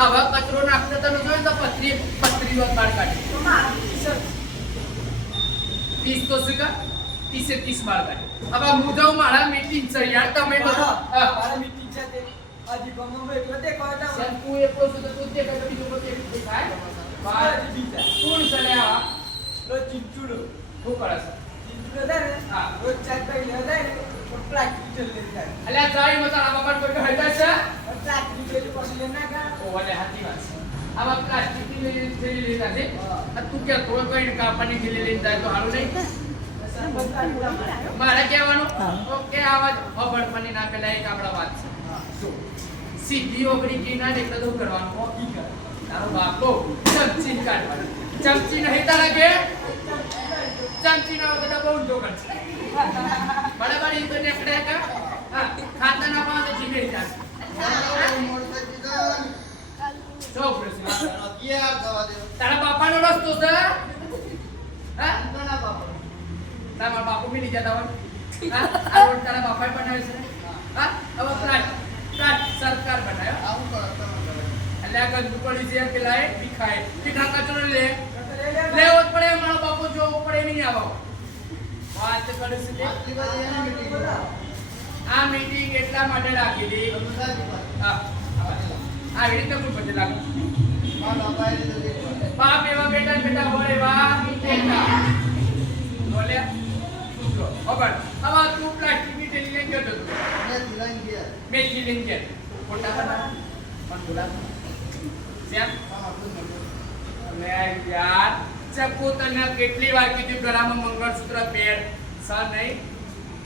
આવા કચરો નાખતો તમે જોઈ તો પથરી બાર કાઢી 30 તો સુકા 30 બાર કાઢી હવે હું જાઉં મારા મીટિંગ છે યાર તમે મારા મીટિંગ છે તે આજી ગમો એટલે દેખાતા સર તું એકલો છું તો તું દેખાય બીજો કોઈ દેખાય બાર બીજા કોણ ચલે આ રોજ ચિંચુડો શું કરે છે ચિંચુડો દે ને હા રોજ ચાટ પાઈ લે દે પ્લાસ્ટિક ચલ લે જાય અલ્યા જાય મત આ બાપા કોઈ હૈદા છે પ્લાસ્ટિક લે પછી લે ના કા ઓ વાલે હાથી વાત છે આવા પ્લાસ્ટિક ની થેલી લેતા છે તું કે થોડો કોઈ કાપવાની થેલી લઈને જાય તો હારું નહીં મારે કહેવાનું ઓકે આવાજ ખબરપણી ના પેલા એક આપડા વાત છે જો સીધી ઓગળી કી ના એટલે તો કરવાનું ઓકી કર તારો બાપો ચમચી કાઢવાનું ચમચી નહીં તારા કે ચમચી ના વગર બહુ ઊંધો કરશે બરાબર ઈ તો નેકડે કા હા ખાતા ના પાડે જીવે જાય જો પ્રશ્ન તારા બાપાનો રસ્તો છે હા તારા બાપુ બી નહીં જતા હોય હા આ રોડ તારા બાપાએ બનાવ્યો છે હા હવે પ્લાટ સરકાર બનાવ્યો આવું કરો એટલે આ ગંદુ પડી છે કે લાય ભીખાય ભીખા કચરો લે લેવો જ પડે મારો બાપુ જોવો પડે નહીં આવો વાત કરે છે આ મીટિંગ એટલા માટે રાખી દી હા આ રીતે કોઈ પછી લાગે બાપ એવા બેટા હોય વાહ બેટા બોલ્યા ખબર હવે તું પ્લાસ્ટિક ની થેલી લઈને ગયો તો મેથી લઈને ગયા ખોટા બના પણ બોલા શ્યામ અને યાર ચકુ તને કેટલી વાર કીધું ગળામાં મંગળસૂત્ર પહેર સર નહીં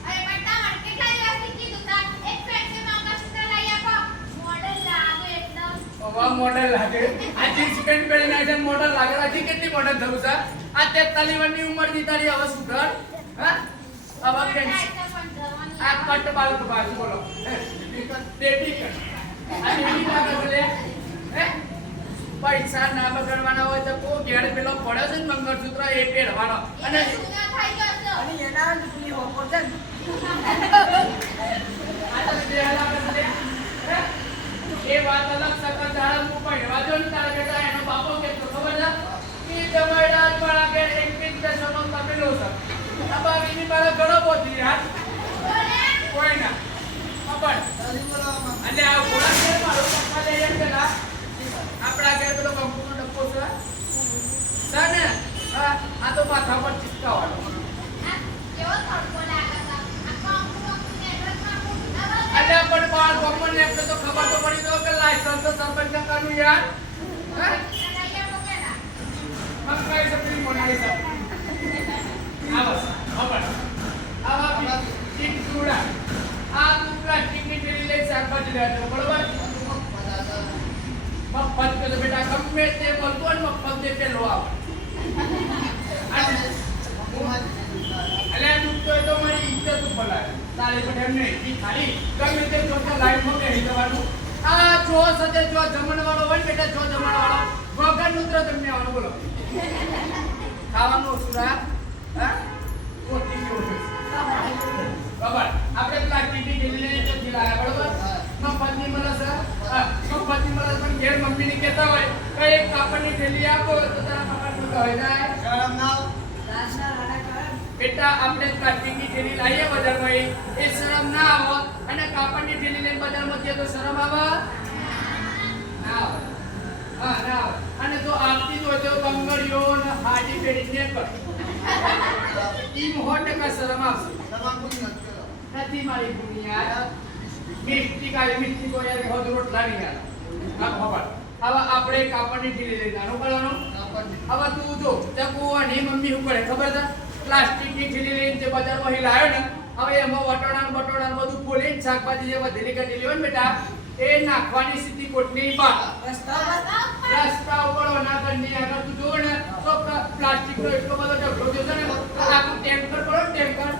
અરે બેટા મને કેટલા દિવસથી કીધું તા એક ફેક્ટરી મંગળસૂત્ર લઈ આપો મોડલ લાગે એકદમ ઓવા મોડલ લાગે આ જીન્સ પેન્ટ પહેરીને છે મોડલ લાગે હજી કેટલી મોડલ થયું છે આ 43 વર્ષની ઉંમર ની તારી હવે સુધર હા હવે ફ્રેન્ડ્સ આ કટ બાલ તો બાજુ બોલો ટેટી કટ આ ટેટી લાગે બોલે હે પૈસા ના બગાડવાના હોય તો કો ઘેર પેલો પડ્યો છે ને મંગળસૂત્ર એ પહેરવાનો અને સુના થઈ જશે અને એના નીકળી હોકો છે આ તો બેહલા કરે હે એ વાત અલગ સકર દાળ મુ પહેરવા જો ને તારા બેટા એનો બાપો કે તો ખબર છે કે જમાઈડા પણ આગળ એક પીક દશનો તમે લો છો આ બાવીની મારા ઘણો બોધી યાર કોઈ ના ખબર અને આ ઘોડા કે મારો પપ્પા લઈ એમ કેલા આપડા ઘરે પેલો કંકુનો ડબ્બો છે સને આ તો માથા પર ચિપકાવાનો કેવો તડકો લાગે છે આ કંકુ ને અલ્યા પણ બાળ ગોમન ને આપણે તો ખબર તો પડી ગયો કે લાયસન્સ તો સરપંચ કાનું યાર હે हम कई सप्री मोनाली सब आवस खबर आवा टीक टूड़ा आ तू प्लास्टिक ની થેલી લઈ શાકભાજી લેતો બરોબર મફત કે તો બેટા ગમે તે બોલતો ને મફત દે પેલો આવ અલે તું તો મારી ઇજ્જત ઉપર લાગે તારે પણ એમ નહીં ઈ ખાલી ગમે તે ચોટા લાઈન માં બેહી જવાનું આ જો સતે જો જમણવાળો હોય બેટા જો જમણવાળો વગર નુત્ર તમને આવવાનું બોલો ખાવાનું સુરા હા કોટી કોટી બરાબર આપણે પ્લાસ્ટિક ની થેલી લઈને તો લાયા બરાબર મફતની મળે છે મફતની મળે પણ ઘેર મમ્મી ને કહેતા હોય કે એક કાપડની થેલી આપો તો તારા પપ્પા નું કહી જાય શરમ ના રાસના રાડા કર બેટા આપણે પ્લાસ્ટિક ની થેલી લાવીએ બજારમાં એ શરમ ના આવે અને કાપડની થેલી લઈને બજારમાં જઈએ તો શરમ આવે ના આવે હા ના આવે અને જો આપતી હોય તો બંગડીઓ ને હાડી પહેરીને કર ઈ મોટે કા શરમ આવશે નથી મારી દુનિયા મિષ્ટી કાળી મિષ્ટી કો યાર હોદ રોટલા નહીં યાર આ ખબર હવે આપણે કાપડની થેલી લઈને આનો કરવાનો હવે તું જો ચકુ અને મમ્મી શું કરે ખબર છે પ્લાસ્ટિક ની થેલી લઈને જે બજારમાં લાવ્યો ને હવે એમાં વટોણા બધું ખોલીને શાકભાજી જે વધેલી કટેલી હોય ને બેટા એ નાખવાની સીધી કોટની બહાર રસ્તા ઉપર ના કરની આગળ તું જો ને તો પ્લાસ્ટિક નો એટલો બધો ઢગલો છે ને આખું ટેન્કર કરો ટેન્કર